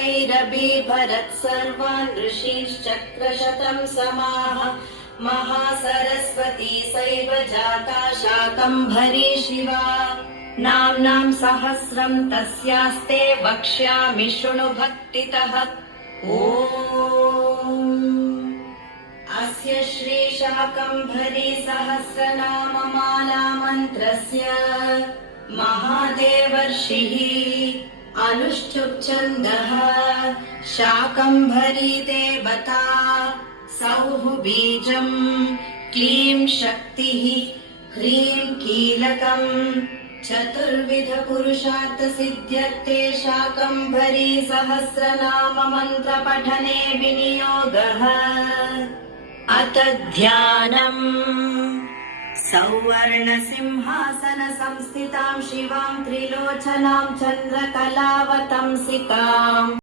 भरत् सर्वान् ऋषीश्चक्रशतं समाह महासरस्वती सैव जाता शाकम्भरी शिवा नाम्नां सहस्रं तस्यास्ते वक्ष्यामि शृणु भक्तितः अस्य श्री शाकम्भरी सहस्रनाम माला मन्त्रस्य महादेवर्षिः अनुष्ठुप् छन्दः शाकम्भरी देवता सौः बीजम् क्लीं शक्तिः ह्रीं कीलकम् चतुर्विध पुरुषार्थ सिद्ध्यर्थे शाकम्भरी सहस्रनाम मन्त्र पठने विनियोगः अथ ध्यानम् सौवर्ण सिंहासन संस्थितां शिवां त्रिलोचनां चन्द्रकलावतंसिकाम्